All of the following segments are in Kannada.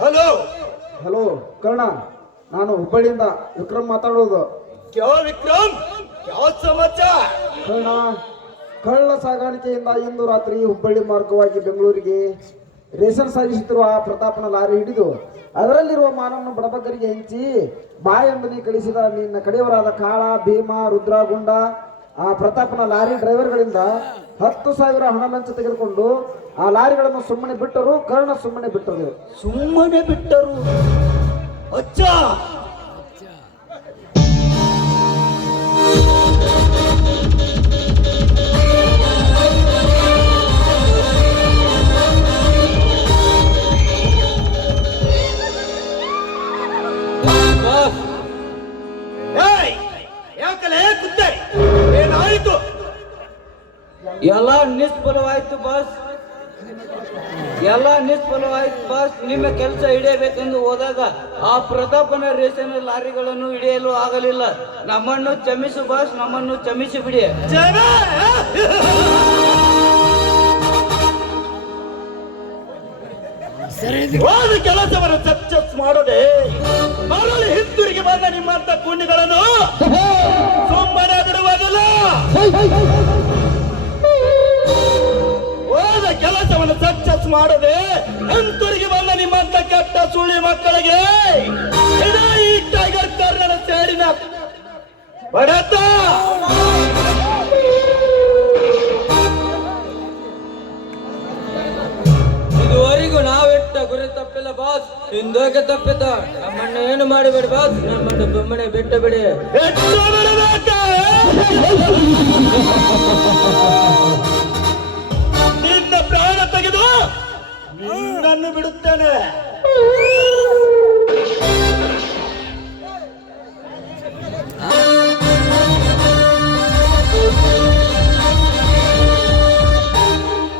ಹಲೋ ಹಲೋ ಕರ್ಣ, ನಾನು ಹುಬ್ಬಳ್ಳಿಯಿಂದ ವಿಕ್ರಮ್ ಮಾತಾಡೋದು. ಕ್ಯಾ ವಿಕ್ರಮ್, ಕ್ಯಾ ಸಮಾಚಾರ? ಕರ್ಣ, ಕಳ್ಳ ಸಾಗಾಣಿಕೆಯಿಂದ ಇಂದು ರಾತ್ರಿ ಹುಬ್ಬಳ್ಳಿ ಮಾರ್ಗವಾಗಿ ಬೆಂಗಳೂರಿಗೆ ರೇಷನ್ ಸಾಗಿಸುತ್ತಿರುವ ಪ್ರತಾಪನ ಲಾರಿ ಹಿಡಿದು ಅದರಲ್ಲಿರುವ ಮಾಲನ್ನು ಬಡಬಗ್ಗರಿಗೆ ಹಂಚಿ ಬಾಯಂಬನಿ ಕಳಿಸಿದ ನಿನ್ನ ಕಡೆಯವರಾದ ಕಾಳ, ಭೀಮ, ರುದ್ರಗುಂಡ ಆ ಪ್ರತಾಪನ ಲಾರಿ ಡ್ರೈವರ್ಗಳಿಂದ 10,000 ಹಣ ಲಂಚ ತೆಗೆದುಕೊಂಡು ಆ ಲಾರಿಗಳನ್ನು ಸುಮ್ಮನೆ ಬಿಟ್ಟರು. ಕರ್ಣ ಸುಮ್ಮನೆ ಬಿಟ್ಟರು. ಸುಮ್ಮನೆ ಬಿಟ್ಟರು? ಅಚ್ಚ, ಯಾಕಲೇ ಕುತ್ತೆ, ಏನಾಯಿತು? ಎಲ್ಲ ನಿಷ್ಫಲವಾಯ್ತು ಬಾಸ್, ಎಲ್ಲ ನಿಷ್ಫಲವಾಯ್ತು ಬಾಸ್. ನಿಮ್ಮ ಕೆಲಸ ಹಿಡಿಯಬೇಕೆಂದು ಹೋದಾಗ ಆ ಪ್ರತಾಪನ ರೇಷನ್ ಲಾರಿಗಳನ್ನು ಹಿಡಿಯಲು ಆಗಲಿಲ್ಲ. ನಮ್ಮನ್ನು ಕ್ಷಮಿಸು ಬಾಸ್, ನಮ್ಮನ್ನು ಕ್ಷಮಿಸಿ ಬಿಡಿ. ಕೆಲಸವನ್ನು ಸಕ್ಸಸ್ ಮಾಡೋದೆ ಮರಳಿ ಹಿಂದಿರುಗಿ ಬಂದ ನಿಮ್ಮಂತ ಕುಂಡಿಗಳನ್ನು ಸುಮ್ಮನೆ ಬಿಡುವುದಿಲ್ಲ. ಹೋದ ಕೆಲಸವನ್ನು ಸಕ್ಸಸ್ ಮಾಡದೆ ಹಿಂತಿರುಗಿ ಬಂದ ನಿಮ್ಮಂತ ಕೆಟ್ಟ ಸುಳಿ ಮಕ್ಕಳಿಗೆ ಈ ಟೈಗರ್ ಕರ್ನನ ಸೇರಿನ ಬಡತ. ಇದುವರೆಗೂ ನಾವಿಟ್ಟ ಗುರಿ ತಪ್ಪಿಲ್ಲ ಬಾಸ್, ಹಿಂದೋಕೆ ತಪ್ಪಿದ್ದ. ನಮ್ಮನ್ನು ಏನು ಮಾಡಿಬಿಡಿ ಬಾಸ್, ನಮ್ಮನ್ನು ಸುಮ್ಮನೆ ಬಿಟ್ಟು ಬಿಡಿ. ನಿನ್ನ ಪ್ರಾಣ ತೆಗೆದು ನಿನ್ನನ್ನು ಬಿಡುತ್ತೇನೆ.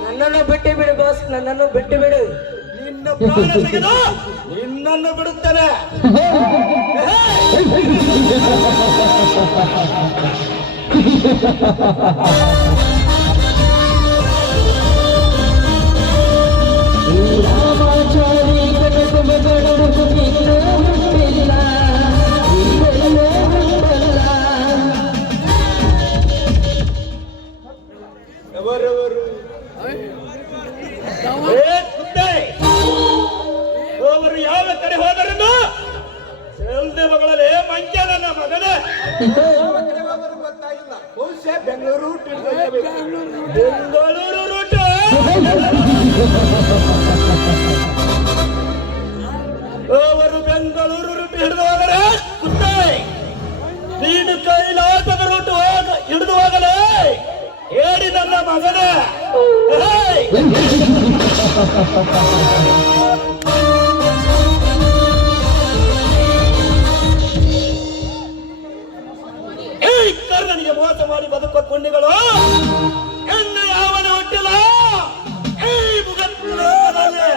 ನನ್ನನ್ನು ಬಿಟ್ಟು ಬಿಡಿ ಬಾಸ್, ನನ್ನನ್ನು ಬಿಟ್ಟು ಬಿಡಿ. ನಿನ್ನ ಪ್ರಾಣ ತೆಗೆದು ನಿನ್ನನ್ನು ಬಿಡುತ್ತೇನೆ. ಅವರವರು ಅವರು ಯಾವ ಕಡೆ ಹೋದರನ್ನು ಸೆಲ್ದೆ ಮಗಳೇ ಮಂಜ ನನ್ನ ಮಗನೇ ಗೊತ್ತಾಗಿಲ್ಲ. ಬಹುಶಃ ಬೆಂಗಳೂರು ಬೆಂಗಳೂರು ರೂಟ್. ಅವರು ಬೆಂಗಳೂರು ರೂಟ್ ಹಿಡಿದು ಹೋದರೆ ಕುತ್ತೆ, ನೀನು ಕೈಲಾಸದ ರೂಟ್ ಹಿಡಿದು ಹೋಗಲೇ ಹೇಳಿ ನನ್ನ ಮಗನೇ. ಈ ಕರ್ಣನಿಗೆ ಮೋಸ ಮಾಡಿ ಬದುಕುವ ಕೊಂಡಿಗಳು ಹೆಣ್ಣು ಯಾವನ ಹುಟ್ಟಿಲ್ಲ ಈ ಮುಗತ್ತಿನಲ್ಲಿ.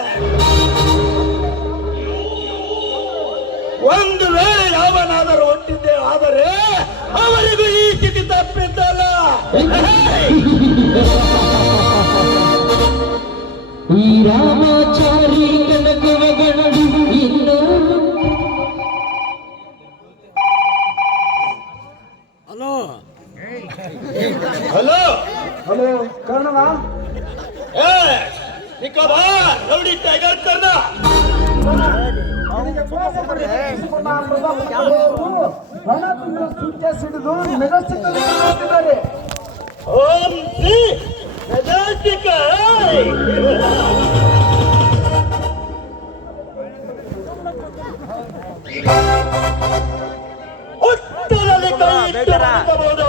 ಒಂದು ವೇಳೆ ಯಾವನಾದರೂ ಹುಟ್ಟಿದ್ದೆ ಆದರೆ ಅವರಿಗೂ ಈ ಸ್ಥಿತಿ ತಪ್ಪಿದ್ದಲ್ಲ. ಈ ರಾಮಾಚಾರಿ ಕನಕವ ಗಣಡು ಇನ್ನು. ಹಲೋ ಹಲೋ ಹಲೋ ಕರ್ಣನಾ? ನಿಕೋಬಾ ರೌಡಿ ಟೈಗರ್ ಕರ್ಣ. ಅವನು ಹಣ ತಿಂಗಳ ಸುಟ್ಕೆ ಸಿಡಿದು ಮೆಜೆಸ್ಟಿಕ್ ಮಾಡ್ತಿದ್ದಾರೆ. ಓಂ ಶ್ರೀ ಮೆಜೆಸ್ಟಿಕ್ ಒಟ್ಟರಲ್ಲಿ ಕೈ ಇಟ್ಟು ಬದುಕಬಹುದು,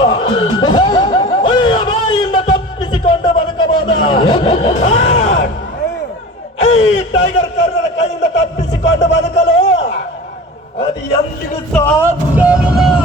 ಒಳ್ಳೆಯ ಬಾಯಿಯಿಂದ ತಪ್ಪಿಸಿಕೊಂಡು ಬದುಕಬಹುದು. ಈ ಟೈಗರ್ ಕರ್ನರ ಕೈಯಿಂದ ತಪ್ಪಿಸಿಕೊಂಡು ಬದುಕಲು ಅದು ಎಂದಿಗೂ ಸಾಧ್ಯವಿಲ್ಲ.